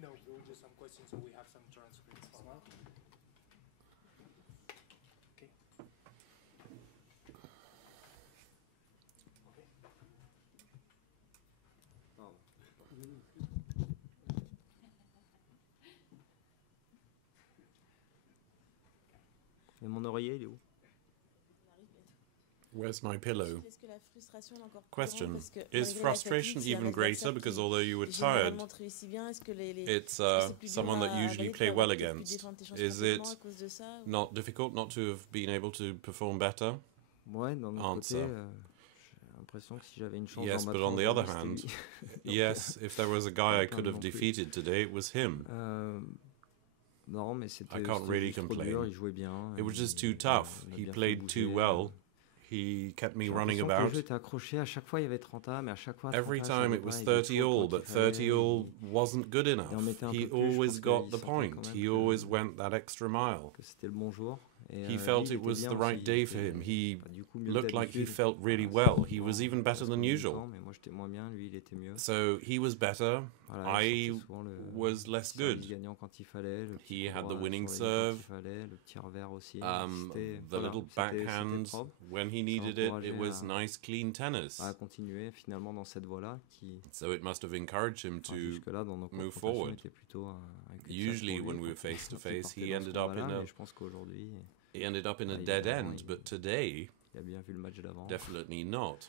No, we will do some questions, so we have some transcripts. Okay. Et mon oreiller, il est où? Where's my pillow? Question. Is frustration even greater because although you were tired, it's someone that you usually play well against? Is it not difficult not to have been able to perform better? Ouais, d'un autre côté, j'ai l'impression que si j'avais une chance yes, d'en but battre on the un, other c'était hand, lui. yes, if there was a guy I could have defeated today, it was him. Non, mais c'était I can't really juste trop complain. dur, il jouait bien. It was just too tough. He played too well. He kept me running J'ai l'impression que about. le jeu était accroché. À chaque fois, il y avait 30 mais à chaque fois, Every 30 time it was 30 all, but 30 all wasn't good enough. He always got the point. He always went that extra mile. Que c'était le bon jour. He felt it was the right day for him. He looked like he felt really well. He was even better than usual. So he was better. I was less good. He had the winning serve. The little backhand, when he needed it, it was nice, clean tennis. So it must have encouraged him to move forward. Usually when we were face to face, he ended up in a dead end, but today, definitely not.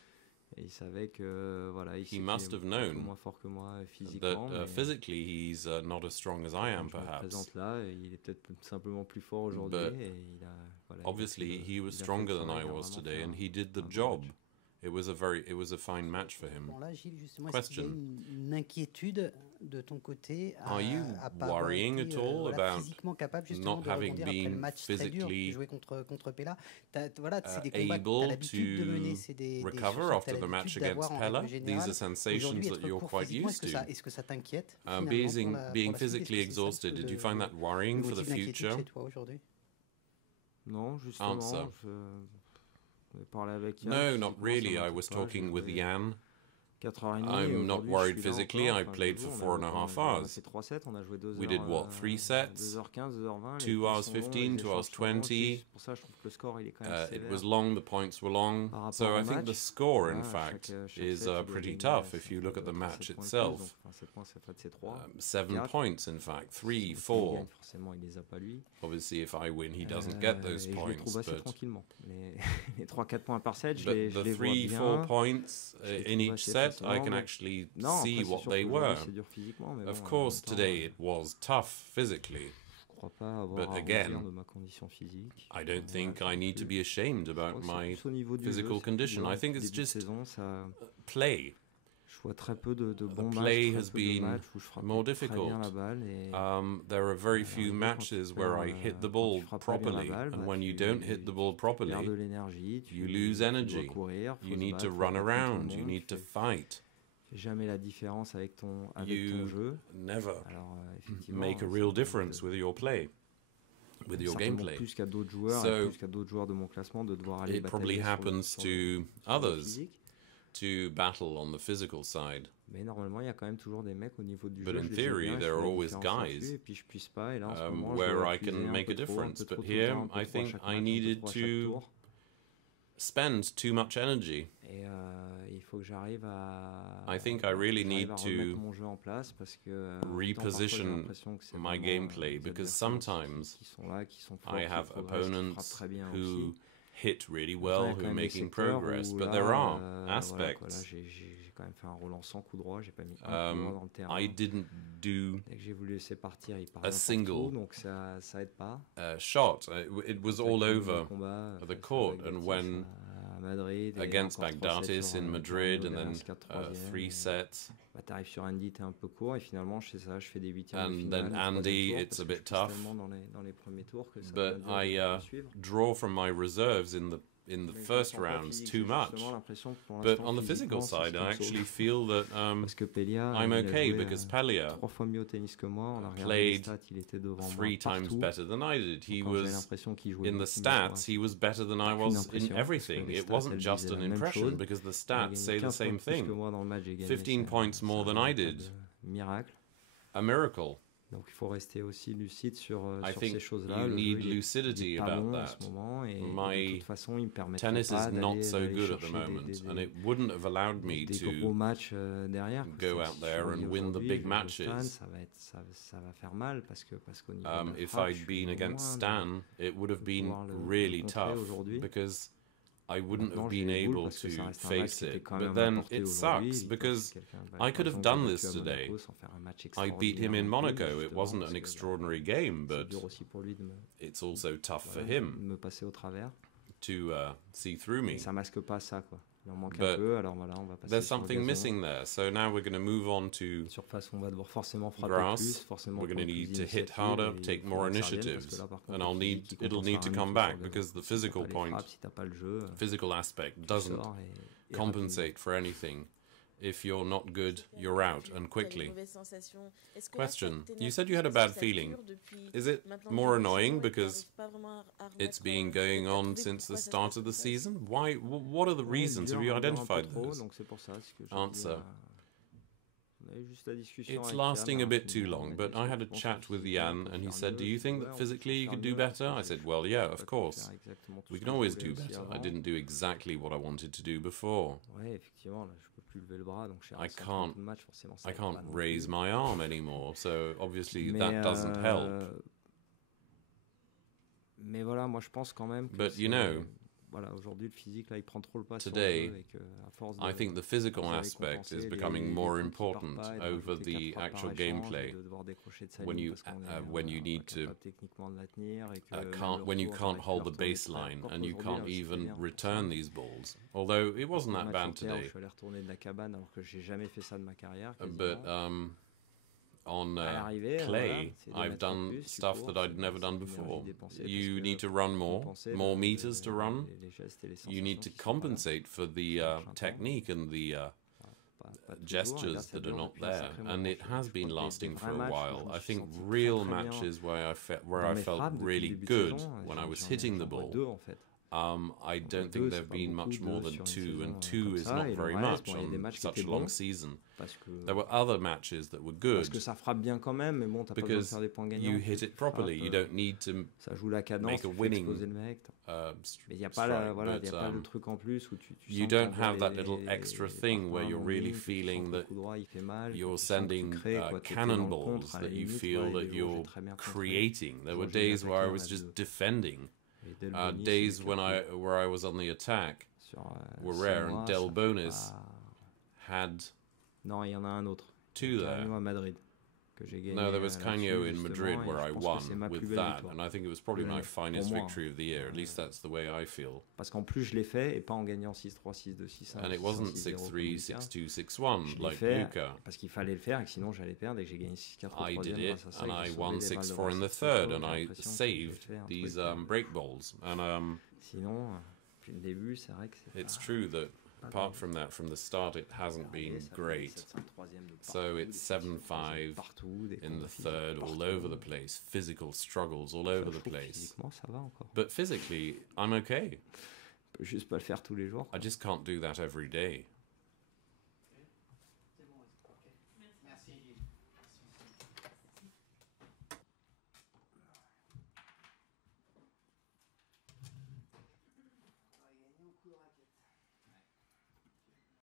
He must have known that physically he's not as strong as I am, perhaps. But obviously he was stronger than I was today, and he did the job. It was a fine match for him. Question. Are you worrying at all about not having been physically able to recover after the match against Pella? These are sensations that you're quite used to. Being physically exhausted, did you find that worrying for the future? Answer. No, not really. I was talking with Jan. I'm not worried physically. I played for 4.5 hours. We did what, 3 sets? 2 hours 15, 2 hours 20. It was long, the points were long. So I think the score, in fact, is pretty tough if you look at the match itself. 7 points, in fact, 3, 4. Obviously, if I win, he doesn't get those points. But the 3, 4 points in each set, I can actually see what they were. Of course, today it was tough physically. But again, I don't think I need to be ashamed about my physical condition. I think it's just play. Play has been more difficult. There are very few matches where I hit the ball properly, and when you don't hit the ball properly, you lose energy. You need to run around, you need to fight. You never make a real difference with your play, with your gameplay. So it probably happens to others to battle on the physical side. But in theory, there are always guys where I can make a difference. But here, I think I needed to spend too much energy. I think I really need to reposition my gameplay, because sometimes I have opponents who hit really well, who are making progress, but there are aspects. I didn't do a single shot. It was all over the court, and when against Baghdatis in Madrid, and then 3 sets. And then Andy, it's a bit tough. But I draw from my reserves in the in the first rounds too much. But on the physical side, I actually feel that I'm okay because Palia played 3 times better than I did. He was, in the stats, he was better than I was in everything. It wasn't just an impression because the stats say the same thing. 15 points more than I did. A miracle. Donc il faut rester aussi lucide sur ces choses-là. You need lucidity about that. My tennis is not so good at the moment, and it wouldn't have allowed me to go out there and win the big matches. If I'd been against Stan, it would have been really tough because I wouldn't have been able to face it. But then it sucks because I could have done this today. I beat him in Monaco. It wasn't an extraordinary game, but it's also tough for him to see through me. But there's something missing there. So now we're going to move on to grass. We're going to need to hit harder, take more initiatives, and it'll need to come back because the physical aspect doesn't compensate for anything. If you're not good, you're out, and quickly. Question. You said you had a bad feeling. Is it more annoying because it's been going on since the start of the season? Why? What are the reasons? Have you identified those? Answer. It's lasting a bit too long, but I had a chat with Jan, and he said, do you think that physically you could do better? I said, well, yeah, of course. We can always do better. I didn't do exactly what I wanted to do before. I can't raise my arm anymore, so obviously that doesn't help. But you know, today, I think the physical aspect is becoming more important over the actual gameplay. When you need to when you can't hold the baseline and you can't even return these balls. Although it wasn't that bad today. But on clay, I've done stuff that I'd never done before. You need to run more meters to run. You need to compensate for the technique and the gestures that are not there. And it has been lasting for a while. I think real matches where I felt really good when I was hitting the ball, I don't think there have been much more than 2, and 2 is not very much on such a long season. There were other matches that were good because you hit it properly. You don't need to make a winning strike, but you don't have that little extra thing where you're really feeling that you're sending cannonballs that you feel that you're creating. There were days where I was just defending. Days where I was on the attack were rare, and Del Bonis had 2 there. No, there was Canio in Madrid where I won with that, and I think it was probably my finest victory of the year. At least that's the way I feel. And it wasn't 6-3, 6-2, 6-1 like Luca. I did it, and I won 6-4 in the third, and I saved these break balls. And it's true that apart from that, from the start, it hasn't been great. So it's 7-5 in the third, all over the place. Physical struggles all over the place. But physically, I'm okay. I just can't do that every day.